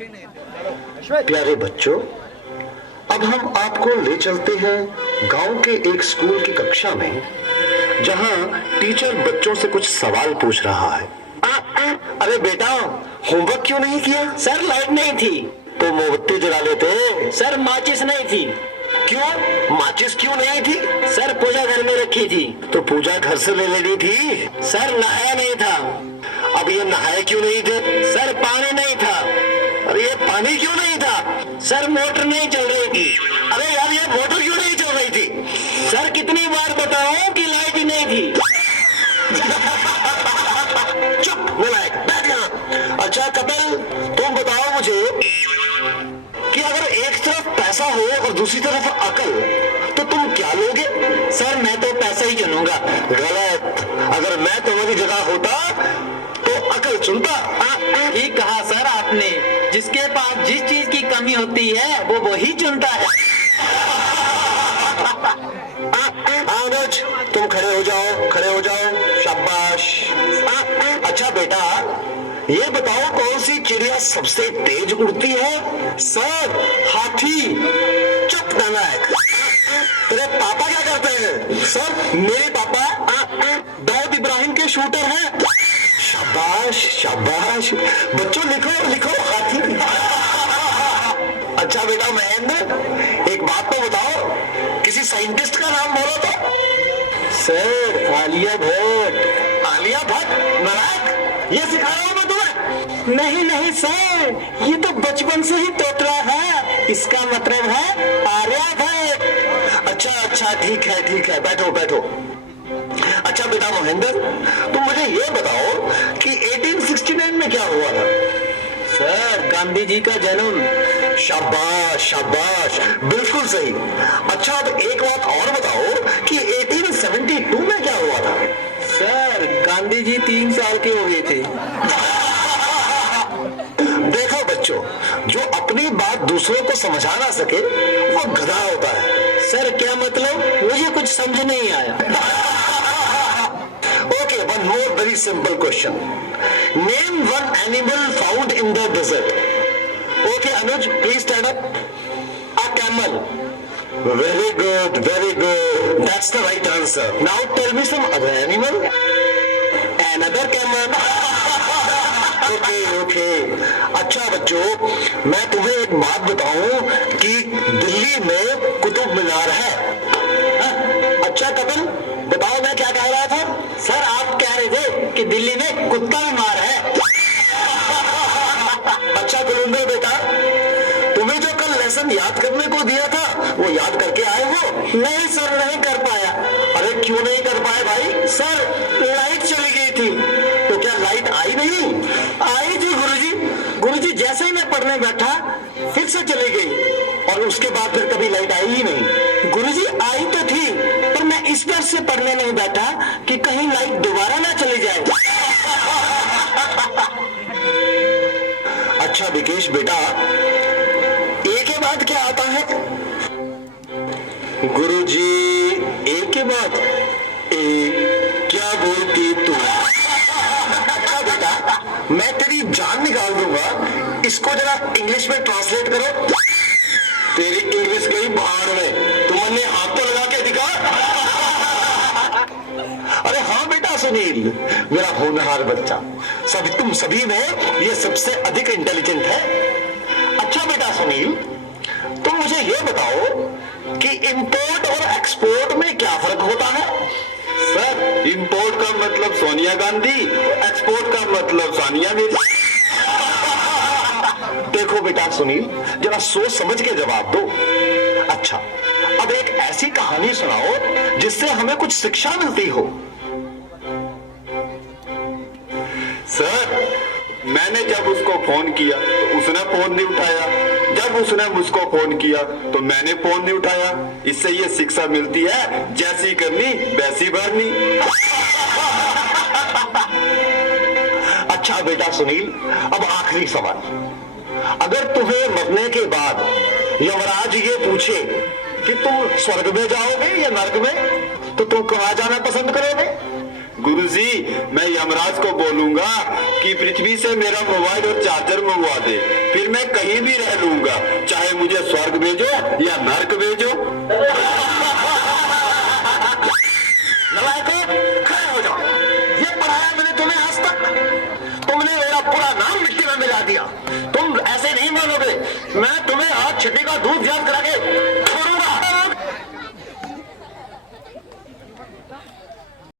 प्यारे बच्चों, अब हम आपको ले चलते हैं गांव के एक स्कूल की कक्षा में, जहां टीचर बच्चों से कुछ सवाल पूछ रहा है। अरे बेटा, होमवर्क क्यों नहीं किया? सर लाइट नहीं थी। तो मोमबत्ती जला लेते। सर माचिस नहीं थी। क्यों? माचिस क्यों नहीं थी? सर पूजा घर में रखी थी। तो पूजा घर से ले लेनी थी। सर नहाया नहीं था। अब ये नहाए क्यों नहीं थे? सर पानी नहीं था। अरे ये पानी क्यों नहीं था? सर मोटर नहीं चल रही थी। अरे यार, ये मोटर क्यों नहीं चल रही थी? सर कितनी बार बताऊं कि लाइट ही नहीं थी। चुप नालायक, बैठ यहाँ। अच्छा कपिल, तुम बताओ मुझे कि अगर एक तरफ पैसा हो और दूसरी तरफ अकल, तो तुम क्या लोगे? सर मैं तो पैसा ही चुनूंगा। गलत। अगर मैं तुम्हारी जगह होता तो अकल चुनता। ठीक कहा सर आपने। जिसके पास जिस चीज की कमी होती है वो वही चुनता है। अनुज, तुम खड़े हो जाओ, खड़े हो जाओ। शाबाश। अच्छा बेटा, ये बताओ कौन सी चिड़िया सबसे तेज उड़ती है? सर हाथी। चुप नालायक। तेरे पापा क्या करते हैं? सर मेरे पापा दाऊद इब्राहिम के शूटर हैं। शाबाश शाबाश। बच्चों लिखो लिखो, हाथी। अच्छा बेटा महेंद्र, एक बात तो बताओ, किसी साइंटिस्ट का नाम बोलो तो। सर आलिया भट्ट। आलिया भट्ट? नालायक, ये सिखा रहा हूं मैं तुम्हें। नहीं नहीं सर, ये तो बचपन से ही तोतला है। इसका मतलब है आर्यभट्ट। अच्छा अच्छा, ठीक है ठीक है, बैठो बैठो। अच्छा बेटा महेंद्र, तुम मुझे ये बताओ कि 1869 में क्या हुआ था? सर गांधी जी का जन्म। शाबाश शाबाश, बिल्कुल सही। अच्छा अब एक बात और बताओ कि 1872 में क्या हुआ था? सर गांधी जी 3 साल के हो गए थे। देखो बच्चों, जो अपनी बात दूसरों को समझा ना सके वो गधा होता है। सर क्या मतलब? मुझे कुछ समझ नहीं आया। Okay, one more very simple question. Name one animal found in the desert. Okay, Anuj, please stand up. A camel. Very good, very good. That's the right answer. Now tell me some other animal. Another camel. Okay, okay. अच्छा बच्चों, मैं तुम्हें एक बात बताऊं कि दिल्ली में कुतुब मीनार है। अच्छा कपिल, बताओ मैं क्या कह रहा था? सर आप कह रहे थे कि दिल्ली में कुत्ता बीमार है। अच्छा कुलुंदर बेटा, तुम्हें जो कल लेसन याद करने को दिया था वो याद करके आए हो? नहीं सर, नहीं कर पाया। अरे क्यों नहीं कर पाए भाई? सर लाइट चली गई थी। तो क्या लाइट आई नहीं? आई थी गुरुजी। गुरुजी जैसे ही मैं पढ़ने बैठा फिर से चली गई। और उसके बाद फिर कभी लाइट आई ही नहीं? गुरुजी आई तो थी, पर मैं इस डर से पढ़ने नहीं बैठा कि कहीं लाइट दोबारा ना चली जाए। अच्छा विकेश बेटा, ए के बाद क्या आता है? गुरुजी ए के बाद ए, क्या बोलती तू? अच्छा बेटा, मैं तेरी जान निकाल दूंगा। इसको जरा इंग्लिश में ट्रांसलेट करो। तेरी इंग्लिश गई बाहर में। तुमने हाथ तो लगा के दिखा। अरे हाँ बेटा सुनील, मेरा होनहार बच्चा, तुम सभी में ये सबसे अधिक इंटेलिजेंट है। अच्छा बेटा सुनील, तुम मुझे ये बताओ कि इंपोर्ट और एक्सपोर्ट में क्या फर्क होता है? सर इंपोर्ट का मतलब सोनिया गांधी, एक्सपोर्ट का मतलब सानिया मिर्जा। देखो बेटा सुनील, जरा सोच समझ के जवाब दो। अच्छा, अब एक ऐसी कहानी सुनाओ जिससे हमें कुछ शिक्षा मिलती हो। सर मैंने जब उसको फोन किया तो उसने फोन नहीं उठाया। जब उसने मुझको फोन किया तो मैंने फोन नहीं उठाया। इससे ये शिक्षा मिलती है, जैसी करनी वैसी भरनी। अच्छा बेटा सुनील, अब आखिरी सवाल। अगर तुम्हें मरने के बाद यमराज ये पूछे कि तुम स्वर्ग में जाओगे या नर्क में, तो तुम कहां जाना पसंद करोगे? गुरुजी, मैं यमराज को बोलूंगा कि पृथ्वी से मेरा मोबाइल और चार्जर मंगवा दे, फिर मैं कहीं भी रह लूंगा, चाहे मुझे स्वर्ग भेजो या नर्क भेजो। नलायको, खड़े हो जाओ। ये पढ़ाया मैंने तुम्हें आज तक? तुमने मेरा पूरा नाम मिट्टी में मिला दिया। तुम ऐसे नहीं मानोगे, मैं तुम्हें आज छिट्टी का दूध याद करा